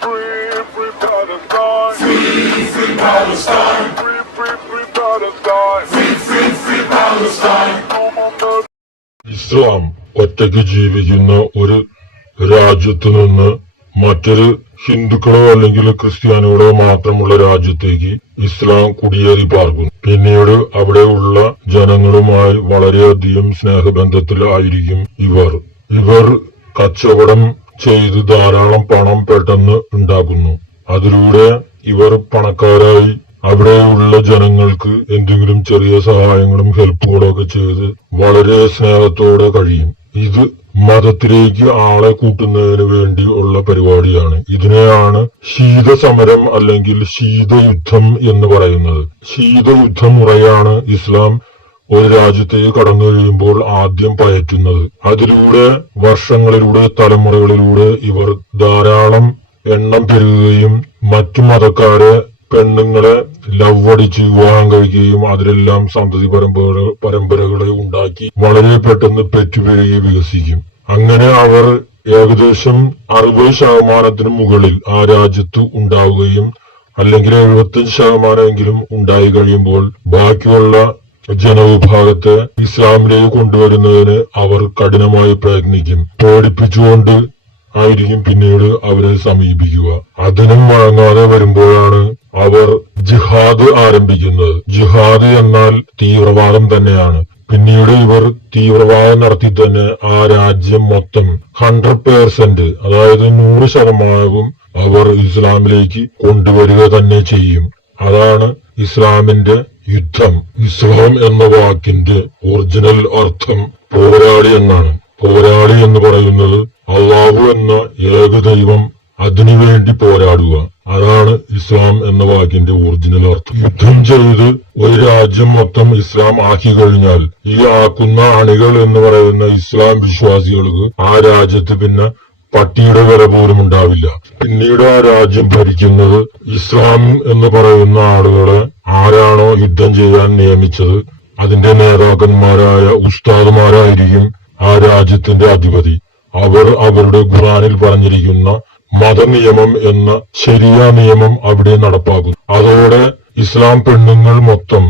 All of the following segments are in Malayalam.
Free, free Palestine. Free, free Palestine. Free, free, free Palestine. Free, free, free Palestine. ഇസ്ലാം ഒറ്റയ്ക്ക് ജീവിക്കുന്ന ഒരു രാജ്യത്ത് നിന്ന് മറ്റൊരു ഹിന്ദുക്കളോ അല്ലെങ്കിൽ ക്രിസ്ത്യാനികളോ മാത്രമുള്ള രാജ്യത്തേക്ക് ഇസ്ലാം കുടിയേറി പാർക്കുന്നു. പിന്നീട് അവിടെയുള്ള ജനങ്ങളുമായി വളരെയധികം സ്നേഹബന്ധത്തിലായിരിക്കും ഇവർ കച്ചവടം ചെയ്ത് ധാരാളം പണം പെട്ടെന്ന് ഉണ്ടാക്കുന്നു. അതിലൂടെ ഇവർ പണക്കാരായി അവിടെയുള്ള ജനങ്ങൾക്ക് എന്തെങ്കിലും ചെറിയ സഹായങ്ങളും ഹെൽപ്പുകളും ഒക്കെ ചെയ്ത് വളരെ സ്നേഹത്തോടെ കഴിയും. ഇത് മതത്തിലേക്ക് ആളെ കൂട്ടുന്നതിന് വേണ്ടി ഉള്ള പരിപാടിയാണ്. ഇതിനെയാണ് ശീതസമരം അല്ലെങ്കിൽ ശീതയുദ്ധം എന്ന് പറയുന്നത്. ശീതയുദ്ധ മുറയാണ് ഇസ്ലാം ഒരു രാജ്യത്തേക്ക് കടന്നു കഴിയുമ്പോൾ ആദ്യം പയറ്റുന്നത്. അതിലൂടെ വർഷങ്ങളിലൂടെ തലമുറകളിലൂടെ ഇവർ ധാരാളം എണ്ണം പെരുകുകയും മറ്റു മതക്കാരെ പെണ്ണുങ്ങളെ ലവ്വടിച്ച് വിവാഹം കഴിക്കുകയും അതിലെല്ലാം സന്തതി പരമ്പരകളെ ഉണ്ടാക്കി വളരെ പെട്ടെന്ന് പെറ്റുപെരുകി വികസിക്കും. അങ്ങനെ അവർ ഏകദേശം 60% മുകളിൽ ആ രാജ്യത്ത് ഉണ്ടാവുകയും അല്ലെങ്കിൽ 75% ഉണ്ടായി കഴിയുമ്പോൾ ബാക്കിയുള്ള ജനവിഭാഗത്തെ ഇസ്ലാമിലേക്ക് കൊണ്ടുവരുന്നതിന് അവർ കഠിനമായി പ്രയത്നിക്കും. പേടിപ്പിച്ചുകൊണ്ട് ആയിരിക്കും പിന്നീട് അവരെ സമീപിക്കുക. അതിനും വഴങ്ങാതെ വരുമ്പോഴാണ് അവർ ജിഹാദ് ആരംഭിക്കുന്നത്. ജിഹാദ് എന്നാൽ തീവ്രവാദം തന്നെയാണ്. പിന്നീട് ഇവർ തീവ്രവാദം നടത്തി തന്നെ ആ രാജ്യം മൊത്തം 100%, അതായത് 100% അവർ ഇസ്ലാമിലേക്ക് കൊണ്ടുവരിക തന്നെ ചെയ്യും. അതാണ് ഇസ്ലാമിന്റെ യുദ്ധം. ഇസ്ലാം എന്ന വാക്കിന്റെ ഒറിജിനൽ അർത്ഥം പോരാളി എന്നാണ്. പോരാളി എന്ന് പറയുന്നത് അള്ളാഹു എന്ന ഏകദൈവം, അതിനുവേണ്ടി പോരാടുക. അതാണ് ഇസ്ലാം എന്ന വാക്കിന്റെ ഒറിജിനൽ അർത്ഥം. യുദ്ധം ചെയ്ത് ഒരു രാജ്യം മൊത്തം ഇസ്ലാം ആക്കി കഴിഞ്ഞാൽ ഈ ആക്കുന്ന അണികൾ എന്ന് പറയുന്ന ഇസ്ലാം വിശ്വാസികൾക്ക് ആ രാജ്യത്ത് പിന്നെ പട്ടിയുടെ വില പോലും ഉണ്ടാവില്ല. പിന്നീട് ആ രാജ്യം ഭരിക്കുന്നത് ഇസ്ലാം എന്ന് പറയുന്ന ആളുകളെ ആരാണോ യുദ്ധം ചെയ്യാൻ നിയമിച്ചത് അതിന്റെ നേതാക്കന്മാരായ ഉസ്താദുമാരായിരിക്കും ആ രാജ്യത്തിന്റെ അധിപതി. അവർ അവരുടെ ഖുർആനിൽ പറഞ്ഞിരിക്കുന്ന മതനിയമം എന്ന ശരിയ നിയമം അവിടെ നടപ്പാക്കുന്നു. അതോടെ ഇസ്ലാം പെണ്ണുങ്ങൾ മൊത്തം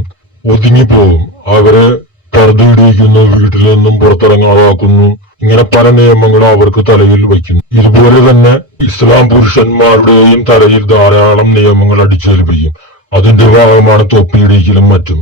ഒതുങ്ങിപ്പോകും. അവരെ പർദ്ദയിടിയിക്കുന്നു, വീട്ടിൽ നിന്നും പുറത്തിറങ്ങാതാക്കുന്നു. ഇങ്ങനെ പല നിയമങ്ങളും അവർക്ക് തലയിൽ വയ്ക്കുന്നു. ഇതുപോലെ തന്നെ ഇസ്ലാം പുരുഷന്മാരുടെയും തലയിൽ ധാരാളം നിയമങ്ങൾ അടിച്ചേൽപ്പിക്കും. അതിന്റെ ഭാഗമാണ് തൊപ്പിയിടിക്കലും മറ്റും.